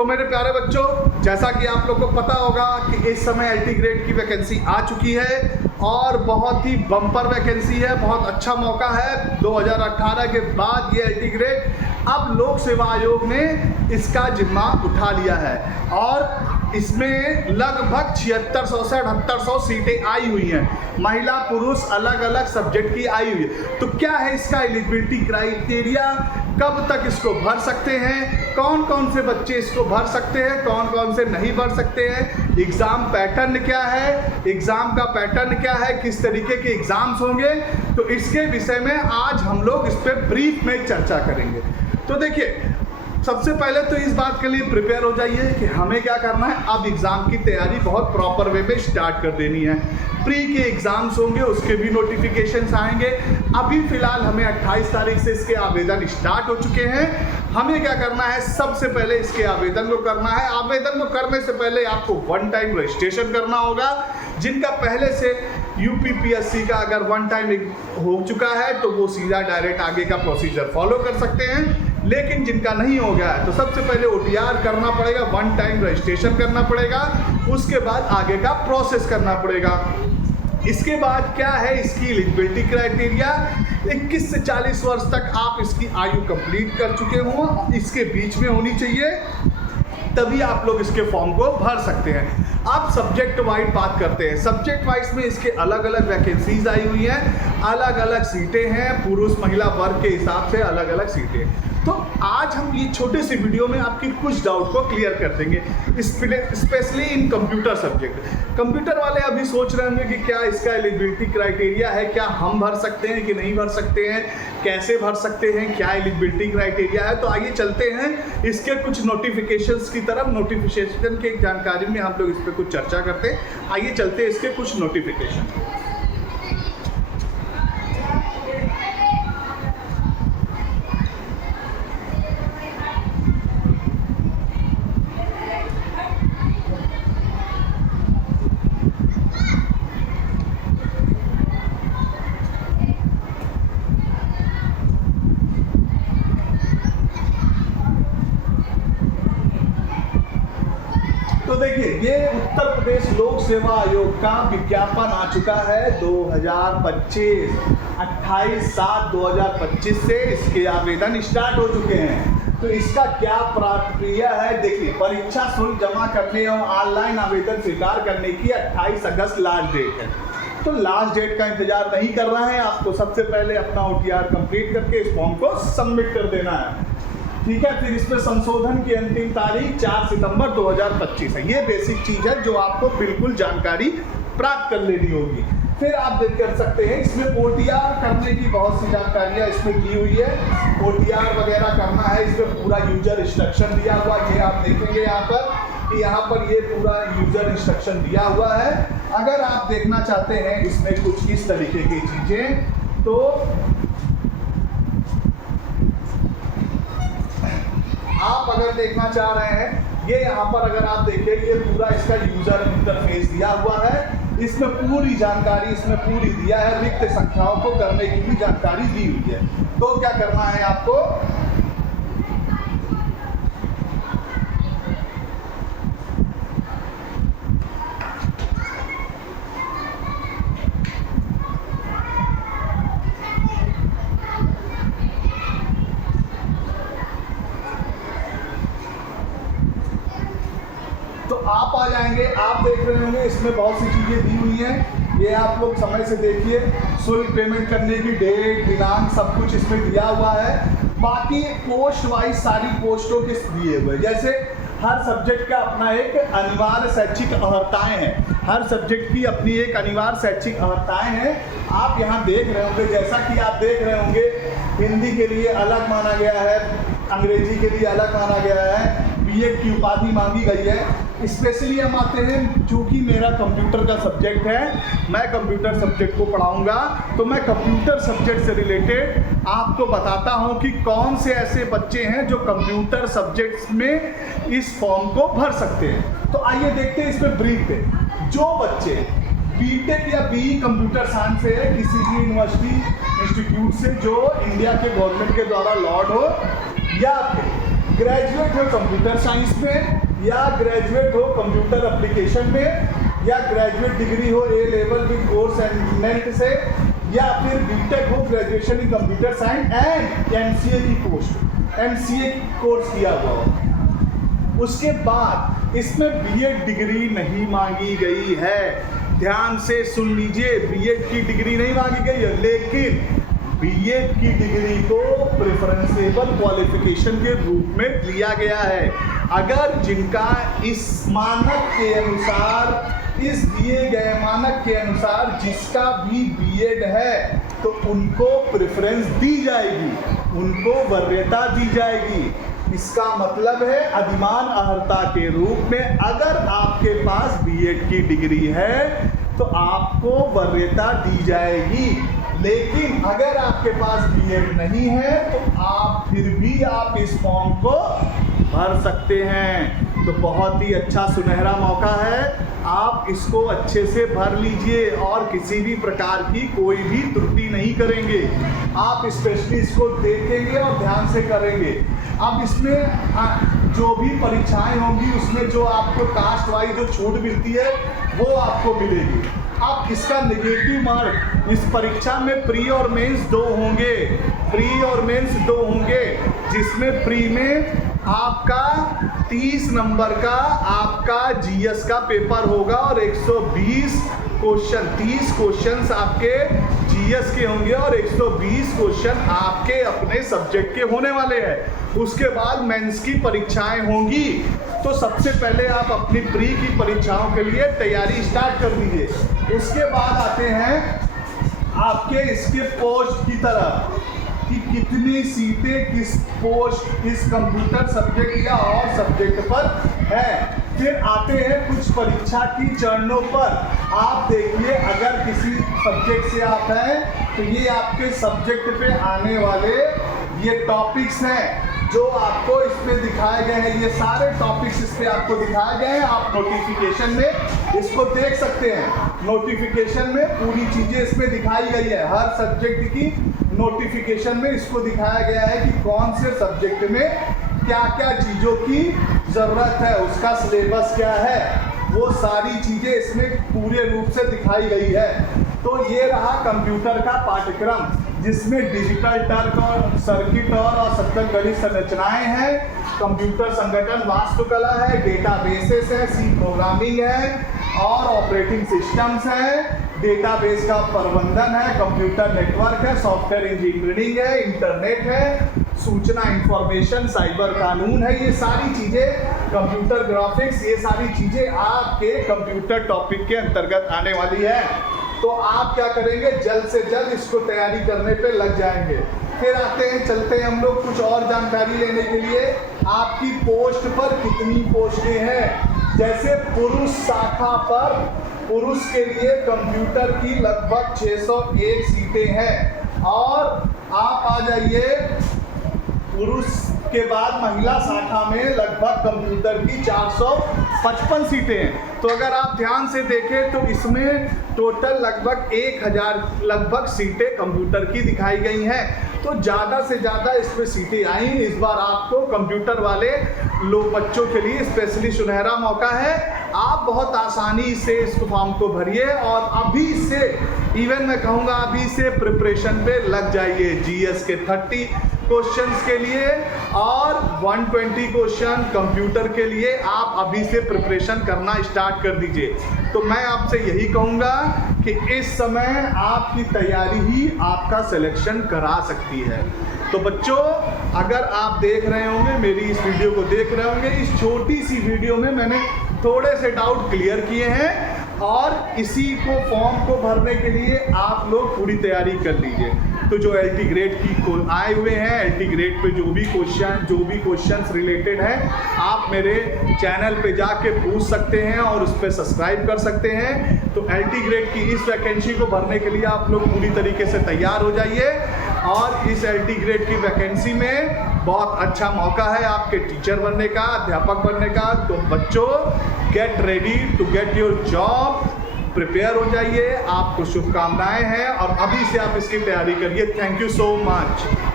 तो मेरे प्यारे बच्चों, जैसा कि आप लोग को पता होगा कि इस समय एलटी ग्रेड की वैकेंसी आ चुकी है और बहुत ही बम्पर वैकेंसी है, बहुत अच्छा मौका है। 2018 के बाद ये एलटी ग्रेड अब लोक सेवा आयोग ने इसका जिम्मा उठा लिया है और इसमें लगभग 7600 से 7800 सीटें आई हुई हैं, महिला पुरुष अलग अलग सब्जेक्ट की आई हुई है। तो क्या है इसका एलिजिबिलिटी क्राइटेरिया, कब तक इसको भर सकते हैं, कौन कौन से बच्चे इसको भर सकते हैं, कौन कौन से नहीं भर सकते हैं, एग्ज़ाम पैटर्न क्या है, एग्ज़ाम का पैटर्न क्या है, किस तरीके के एग्ज़ाम्स होंगे, तो इसके विषय में आज हम लोग इस पर ब्रीफ में चर्चा करेंगे। तो देखिए, सबसे पहले तो इस बात के लिए प्रिपेयर हो जाइए कि हमें क्या करना है। अब एग्ज़ाम की तैयारी बहुत प्रॉपर वे में स्टार्ट कर देनी है। प्री के एग्ज़ाम्स होंगे, उसके भी नोटिफिकेशंस आएंगे। अभी फ़िलहाल हमें 28 तारीख से इसके आवेदन स्टार्ट हो चुके हैं। हमें क्या करना है, सबसे पहले इसके आवेदन को करना है। आवेदन को करने से पहले आपको वन टाइम रजिस्ट्रेशन करना होगा। जिनका पहले से यूपीपीएससी का अगर वन टाइम हो चुका है तो वो सीधा डायरेक्ट आगे का प्रोसीजर फॉलो कर सकते हैं, लेकिन जिनका नहीं हो गया है तो सबसे पहले ओटीआर करना पड़ेगा, वन टाइम रजिस्ट्रेशन करना पड़ेगा, उसके बाद आगे का प्रोसेस करना पड़ेगा। इसके बाद क्या है इसकी एलिजिबिलिटी क्राइटेरिया, 21 से 40 वर्ष तक आप इसकी आयु कंप्लीट कर चुके हों, इसके बीच में होनी चाहिए, तभी आप लोग इसके फॉर्म को भर सकते हैं। अब सब्जेक्ट वाइज बात करते हैं। सब्जेक्ट वाइज में इसके अलग अलग वैकेंसीज आई हुई हैं, अलग अलग सीटें हैं, पुरुष महिला वर्ग के हिसाब से अलग अलग सीटें। तो आज हम ये छोटे से वीडियो में आपकी कुछ डाउट को क्लियर कर देंगे, specially in computer subject. Computer वाले अभी सोच रहे होंगे कि क्या इसका एलिजिबिलिटी क्राइटेरिया है, क्या हम भर सकते हैं कि नहीं भर सकते हैं, कैसे भर सकते हैं, क्या एलिजिबिलिटी क्राइटेरिया है। तो आइए चलते हैं इसके कुछ नोटिफिकेशंस की तरफ। नोटिफिकेशन की जानकारी में हम लोग इस पर कुछ चर्चा करते हैं। आइए चलते हैं इसके कुछ नोटिफिकेशन। तो देखिए, ये उत्तर प्रदेश लोक सेवा आयोग का विज्ञापन आ चुका है 2025, 28/7/2025 से इसके आवेदन स्टार्ट हो चुके हैं। तो इसका क्या प्रक्रिया है, देखिए, परीक्षा शुल्क जमा करने और ऑनलाइन आवेदन स्वीकार करने की 28 अगस्त लास्ट डेट है। तो लास्ट डेट का इंतजार नहीं कर रहा है, आपको सबसे पहले अपना ओटीआर कंप्लीट करके इस फॉर्म को सबमिट कर देना है, ठीक है। फिर इसमें संशोधन की अंतिम तारीख 4 सितंबर 2025 है। ये बेसिक चीज़ है जो आपको बिल्कुल जानकारी प्राप्त कर लेनी होगी। फिर आप देख कर सकते हैं इसमें ओटीआर करने की बहुत सी जानकारियाँ इसमें दी हुई है। ओटीआर वगैरह करना है, इसमें पूरा यूजर इंस्ट्रक्शन दिया हुआ, ये आप देखेंगे यहाँ पर कि यहाँ पर ये पूरा यूजर इंस्ट्रक्शन दिया हुआ है। अगर आप देखना चाहते हैं इसमें कुछ इस तरीके की चीज़ें, तो आप अगर देखना चाह रहे हैं, ये यहाँ पर अगर आप देखें, ये पूरा इसका यूजर इंटरफेस दिया हुआ है। इसमें पूरी जानकारी इसमें पूरी दिया है, रिक्त संख्याओं को करने की भी जानकारी दी हुई है। तो क्या करना है आपको, तो आप आ जाएंगे, आप देख रहे होंगे इसमें बहुत सी चीज़ें दी हुई हैं। ये आप लोग समय से देखिए, शुल्क पेमेंट करने की डेट, दिनांक, सब कुछ इसमें दिया हुआ है। बाकी पोस्ट वाइज सारी पोस्टों के दिए हुए, जैसे हर सब्जेक्ट का अपना एक अनिवार्य शैक्षिक अर्हताएँ हैं, हर सब्जेक्ट की अपनी एक अनिवार्य शैक्षिक अर्हताएँ हैं। आप यहाँ देख रहे होंगे, जैसा कि आप देख रहे होंगे, हिंदी के लिए अलग माना गया है, अंग्रेजी के लिए अलग माना गया है, बीएड की उपाधि मांगी गई है। स्पेशली हम आते हैं, चूँकि मेरा कंप्यूटर का सब्जेक्ट है, मैं कंप्यूटर सब्जेक्ट को पढ़ाऊंगा, तो मैं कंप्यूटर सब्जेक्ट से रिलेटेड आपको बताता हूं कि कौन से ऐसे बच्चे हैं जो कंप्यूटर सब्जेक्ट्स में इस फॉर्म को भर सकते हैं। तो आइए देखते हैं इसमें ब्रीफ पे। जो बच्चे बीटेक या बीई कंप्यूटर साइंस से किसी भी यूनिवर्सिटी इंस्टीट्यूट से जो इंडिया के गवर्नमेंट के द्वारा लॉट हो, या फिर ग्रेजुएट हो कंप्यूटर साइंस में, या ग्रेजुएट हो कंप्यूटर एप्लीकेशन में, या ग्रेजुएट डिग्री हो A level with course and NET से, या फिर बीटेक हो graduation in computer science and MCA की पोस्ट, एमसीए कोर्स किया हुआ हो। उसके बाद इसमें बीएड डिग्री नहीं मांगी गई है। ध्यान से सुन लीजिए, बीएड की डिग्री नहीं मांगी गई है, लेकिन बीएड की डिग्री को प्रेफरेंसेबल क्वालिफिकेशन के रूप में लिया गया है। अगर जिनका इस मानक के अनुसार, इस दिए गए मानक के अनुसार जिसका भी बीएड है तो उनको प्रेफरेंस दी जाएगी, उनको वरीयता दी जाएगी। इसका मतलब है अधिमान अर्हता के रूप में अगर आपके पास बीएड की डिग्री है तो आपको वरीयता दी जाएगी। लेकिन अगर आपके पास बीएड नहीं है तो आप फिर भी आप इस फॉर्म को भर सकते हैं। तो बहुत ही अच्छा सुनहरा मौका है, आप इसको अच्छे से भर लीजिए और किसी भी प्रकार की कोई भी त्रुटि नहीं करेंगे। आप स्पेशली इसको देखेंगे और ध्यान से करेंगे। अब इसमें जो भी परीक्षाएं होंगी उसमें जो आपको कास्ट वाइज जो छूट मिलती है वो आपको मिलेगी। अब इसका नेगेटिव मार्क, इस परीक्षा में प्री और मेंस दो होंगे, प्री और मेंस दो होंगे, जिसमें प्री में आपका 30 नंबर का आपका जीएस का पेपर होगा और 120 क्वेश्चन, 30 क्वेश्चंस आपके जीएस के होंगे और 120 क्वेश्चन आपके अपने सब्जेक्ट के होने वाले हैं। उसके बाद मेंस की परीक्षाएं होंगी। तो सबसे पहले आप अपनी प्री की परीक्षाओं के लिए तैयारी स्टार्ट कर दीजिए। उसके बाद आते हैं आपके इसके पोस्ट की तरफ कि कितनी सीटें किस पोस्ट, किस कंप्यूटर सब्जेक्ट या और सब्जेक्ट पर है। फिर आते हैं कुछ परीक्षा की चरणों पर। आप देखिए, अगर किसी सब्जेक्ट से आप हैं तो ये आपके सब्जेक्ट पे आने वाले ये टॉपिक्स हैं जो आपको इसमें दिखाए गए हैं। ये सारे टॉपिक्स इस पे आपको दिखाए गए हैं। आप नोटिफिकेशन में इसको देख सकते हैं। नोटिफिकेशन में पूरी चीज़ें इसमें दिखाई गई है। हर सब्जेक्ट की नोटिफिकेशन में इसको दिखाया गया है कि कौन से सब्जेक्ट में क्या क्या चीज़ों की ज़रूरत है, उसका सिलेबस क्या है, वो सारी चीज़ें इसमें पूरे रूप से दिखाई गई है। तो ये रहा कंप्यूटर का पाठ्यक्रम, जिसमें डिजिटल तर्क और सर्किट और सतत गणित संरचनाएं हैं, कंप्यूटर संगठन वास्तुकला है, डेटाबेसेस है, सी प्रोग्रामिंग है और ऑपरेटिंग सिस्टम्स है, डेटाबेस का प्रबंधन है, कंप्यूटर नेटवर्क है, सॉफ्टवेयर इंजीनियरिंग है, इंटरनेट है, सूचना इंफॉर्मेशन, साइबर कानून है। ये सारी चीज़ें, कंप्यूटर ग्राफिक्स, ये सारी चीज़ें आपके कंप्यूटर टॉपिक के अंतर्गत आने वाली है। तो आप क्या करेंगे, जल्द से जल्द इसको तैयारी करने पे लग जाएंगे। फिर आते हैं, चलते हैं हम लोग कुछ और जानकारी लेने के लिए। आपकी पोस्ट पर कितनी पोस्टें हैं। जैसे पुरुष शाखा पर, पुरुष के लिए कंप्यूटर की लगभग 601 सीटें हैं। और आप आ जाइए, पुरुष के बाद महिला शाखा में लगभग कंप्यूटर की 455 सीटें हैं। तो अगर आप ध्यान से देखें तो इसमें टोटल लगभग 1000 लगभग सीटें कंप्यूटर की दिखाई गई हैं। तो ज़्यादा से ज़्यादा इसमें सीटें आई। इस बार आपको कंप्यूटर वाले लोग बच्चों के लिए स्पेशली सुनहरा मौका है। आप बहुत आसानी से इस फॉर्म को भरिए और अभी से, इवन मैं कहूँगा अभी से प्रिपरेशन पे लग जाइए। जीएस के 30 क्वेश्चंस के लिए और 120 क्वेश्चन कंप्यूटर के लिए आप अभी से प्रिपरेशन करना स्टार्ट कर दीजिए। तो मैं आपसे यही कहूँगा कि इस समय आपकी तैयारी ही आपका सिलेक्शन करा सकती है। तो बच्चों, अगर आप देख रहे होंगे, मेरी इस वीडियो को देख रहे होंगे, इस छोटी सी वीडियो में मैंने थोड़े से डाउट क्लियर किए हैं और इसी को फॉर्म को भरने के लिए आप लोग पूरी तैयारी कर लीजिए। तो जो LT ग्रेड की आए हुए हैं, LT ग्रेड पे जो भी क्वेश्चंस रिलेटेड हैं, आप मेरे चैनल पे जाके पूछ सकते हैं और उस पर सब्सक्राइब कर सकते हैं। तो LT ग्रेड की इस वैकेंसी को भरने के लिए आप लोग पूरी तरीके से तैयार हो जाइए। और इस LT ग्रेड की वैकेंसी में बहुत अच्छा मौका है आपके टीचर बनने का, अध्यापक बनने का। तो बच्चों, get ready to get your job, prepare हो जाइए। आपको शुभकामनाएं हैं और अभी से आप इसकी तैयारी करिए। Thank you so much.